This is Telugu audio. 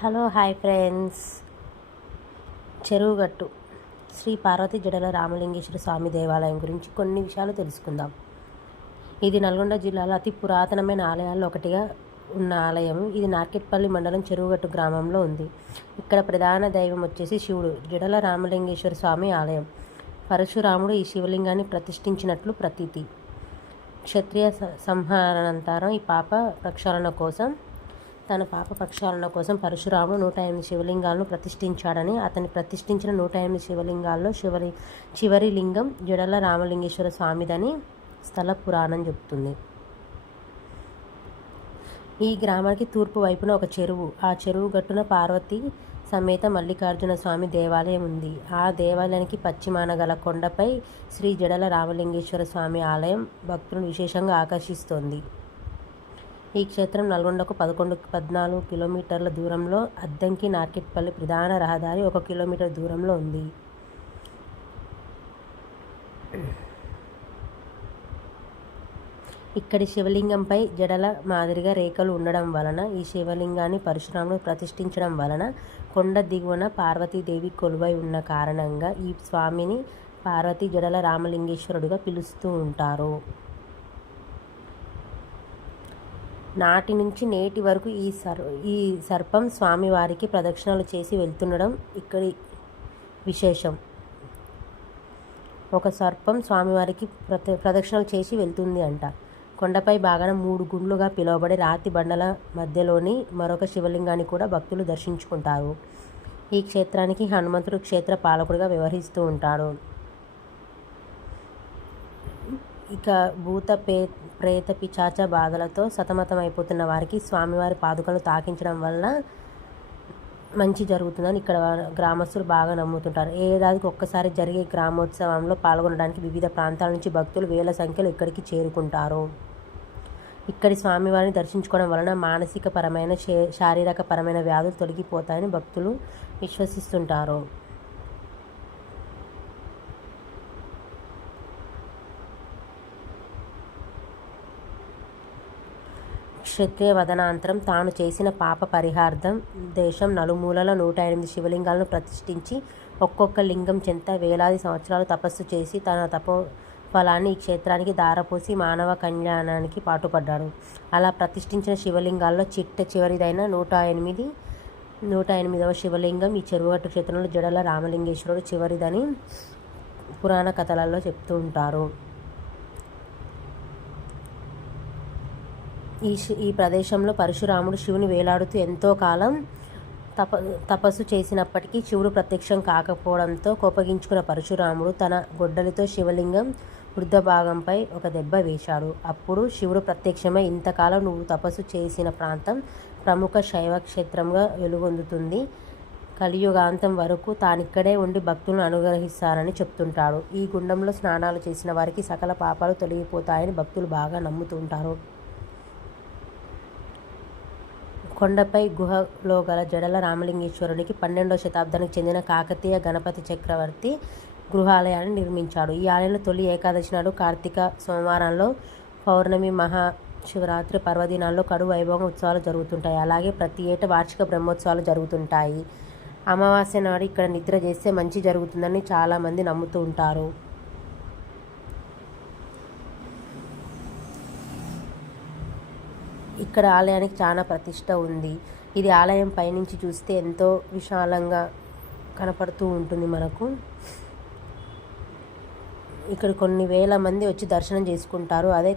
Hello hi friends. Cheruvugattu Sri Parvati Jadala Ramalingeshwara Swamy దేవాలయం గురించి కొన్ని విషయాలు తెలుసుకుందాం. ఇది నల్గొండ జిల్లాలో అతి పురాతనమైన ఆలయాల్లో ఒకటిగా ఉన్న ఆలయం. ఇది నార్కెట్పల్లి మండలం చెరువుగట్టు గ్రామంలో ఉంది. ఇక్కడ ప్రధాన దైవం వచ్చేసి శివుడు. జడల రామలింగేశ్వర స్వామి ఆలయం. పరశురాముడు ఈ శివలింగాన్ని ప్రతిష్ఠించినట్లు ప్రతీతి. క్షత్రియ సంహారానంతరం తన పాప ప్రక్షాళన కోసం పరశురాముడు 108 శివలింగాలను ప్రతిష్ఠించాడని, అతన్ని ప్రతిష్ఠించిన 108 శివలింగాల్లో చివరి లింగం జడల రామలింగేశ్వర స్వామిదని స్థల పురాణం చెబుతుంది. ఈ గ్రామానికి తూర్పు వైపున ఒక చెరువు, ఆ చెరువు గట్టున పార్వతీ సమేత మల్లికార్జున స్వామి దేవాలయం ఉంది. ఆ దేవాలయానికి పశ్చిమాన గల కొండపై శ్రీ జడల రామలింగేశ్వర స్వామి ఆలయం భక్తులను విశేషంగా ఆకర్షిస్తోంది. ఈ క్షేత్రం నల్గొండకు 14 కిలోమీటర్ల దూరంలో, అద్దంకి నార్కెట్పల్లి ప్రధాన రహదారి 1 కిలోమీటర్ దూరంలో ఉంది. ఇక్కడి శివలింగంపై జడల మాదిరిగా రేఖలు ఉండడం వలన, ఈ శివలింగాన్ని పరశురాముడు ప్రతిష్ఠించడం వలన కొండ దిగువన పార్వతీదేవి కొలువై ఉన్న కారణంగా ఈ స్వామిని పార్వతీ జడల రామలింగేశ్వరుడుగా పిలుస్తూ ఉంటారు. నాటి నుంచి నేటి వరకు ఈ సర్పం స్వామివారికి ప్రదక్షిణలు చేసి వెళ్తుండడం ఇక్కడి విశేషం. ఒక సర్పం స్వామివారికి ప్రదక్షిణలు చేసి వెళ్తుంది అంట. కొండపై భాగాన 3 గుండ్లుగా పిలువబడే రాతి బండల మధ్యలోని మరొక శివలింగాన్ని కూడా భక్తులు దర్శించుకుంటారు. ఈ క్షేత్రానికి హనుమంతుడు క్షేత్ర పాలకుడిగా వ్యవహరిస్తూ ఉంటాడు. ఇక భూత ప్రేత పిశాచ బాధలతో సతమతమైపోతున్న వారికి స్వామివారి పాదుకలు తాకించడం వల్ల మంచి జరుగుతుందని ఇక్కడ గ్రామస్తులు బాగా నమ్ముతుంటారు. ఏడాదికి ఒక్కసారి జరిగే గ్రామోత్సవంలో పాల్గొనడానికి వివిధ ప్రాంతాల నుంచి భక్తులు వేల సంఖ్యలో ఇక్కడికి చేరుకుంటారు. ఇక్కడి స్వామివారిని దర్శించుకోవడం వలన మానసిక పరమైన శారీరక పరమైన వ్యాధులు తొలగిపోతాయని భక్తులు విశ్వసిస్తుంటారు. క్షత్రియ వదనాంతరం తాను చేసిన పాప పరిహార్థం దేశం నలుమూలల 108 శివలింగాలను ప్రతిష్ఠించి ఒక్కొక్క లింగం చెంత వేలాది సంవత్సరాలు తపస్సు చేసి తన తపోఫలాన్ని ఈ క్షేత్రానికి దారపోసి మానవ కళ్యాణానికి పాటుపడ్డాడు. అలా ప్రతిష్ఠించిన శివలింగాల్లో చివరిదైన 108వ శివలింగం ఈ చెరువుగట్టు క్షేత్రంలో జడల రామలింగేశ్వరుడు చివరిదని పురాణ కథలలో చెప్తూ ఉంటారు. ఈ ప్రదేశంలో పరశురాముడు శివుని వేలాడుతూ ఎంతో కాలం తపస్సు చేసినప్పటికీ శివుడు ప్రత్యక్షం కాకపోవడంతో కోపగించుకున్న పరశురాముడు తన గొడ్డలితో శివలింగం వృద్ధ భాగంపై ఒక దెబ్బ వేశాడు. అప్పుడు శివుడు ప్రత్యక్షమై, ఇంతకాలం నువ్వు తపస్సు చేసిన ప్రాంతం ప్రముఖ శైవ క్షేత్రంగా వెలుగొందుతుంది. కలియుగాంతం వరకు తానిక్కడే ఉండి భక్తులను అనుగ్రహిస్తారని చెప్తుంటాడు. ఈ గుండంలో స్నానాలు చేసిన వారికి సకల పాపాలు తొలగిపోతాయని భక్తులు బాగా నమ్ముతుంటారు. కొండపై గుహలో గల జడల రామలింగేశ్వరునికి 12వ శతాబ్దానికి చెందిన కాకతీయ గణపతి చక్రవర్తి గృహాలయాన్ని నిర్మించాడు. ఈ ఆలయంలో తొలి ఏకాదశి నాడు, కార్తీక సోమవారంలో, పౌర్ణమి, మహాశివరాత్రి పర్వదినాల్లో కడు వైభవంగా ఉత్సవాలు జరుగుతుంటాయి. అలాగే ప్రతి ఏటా వార్షిక బ్రహ్మోత్సవాలు జరుగుతుంటాయి. అమావాస్య నాడు ఇక్కడ నిద్ర చేస్తే మంచి జరుగుతుందని చాలామంది నమ్ముతూ ఉంటారు. ఇక్కడ ఆలయానికి చాలా ప్రతిష్ట ఉంది. ఇది ఆలయం పైనుంచి చూస్తే ఎంతో విశాలంగా కనపడుతూ ఉంటుంది మనకు. ఇక్కడ కొన్ని వేల మంది వచ్చి దర్శనం చేసుకుంటారు. అదే